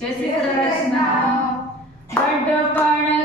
Jay Shri Krishna. ગઢપણ